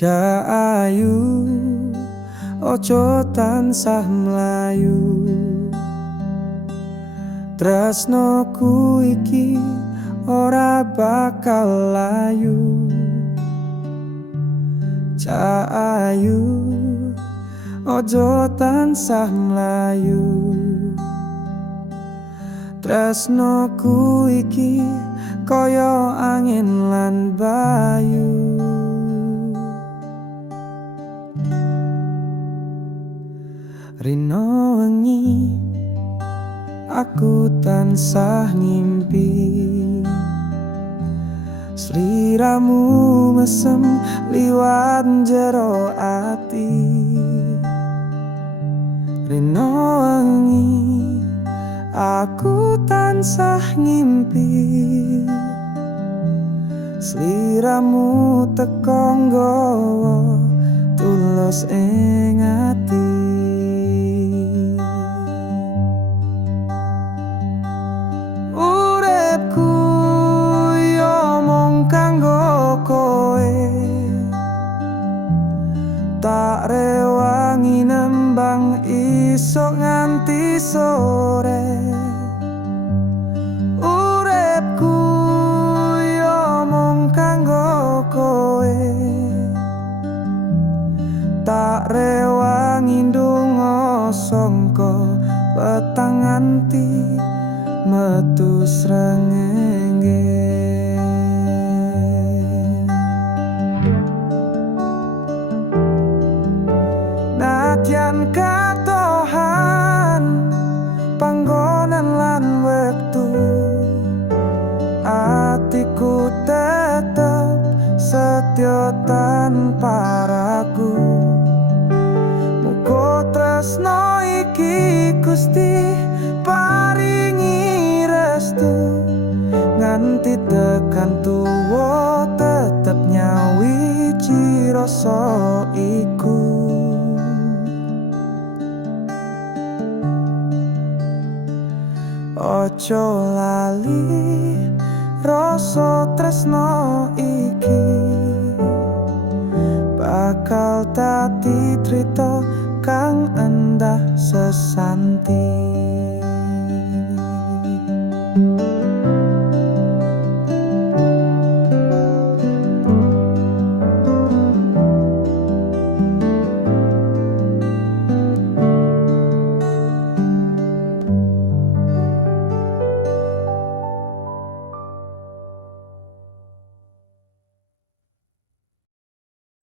Ayu ojo tansah mlayu. Tresnoku iki ora bakal layu. Ayu ojo tansah mlayu. Tresnoku iki kaya angin lan bayu Rino wengi aku tansah ngimpi. Sliramu mesem liwat jero ati. Rino wengi aku tansah ngimpi. Sliramu tekong gowo tulus ing ati Tak rewangi nembang isok nganti sore. Uripku yo mung kanggo kowe. Tak rewangi ndonga sangka petang nganti metu srengenge Nadyan katohan panggonan lan wektu. Atiku tetep setyo tanpa ragu. Muga tresno iki Gusti paringi restu. Nganti tekan tuwa Ojo lali rasa tresno iki. Bakal dadi trita kang endah sesanti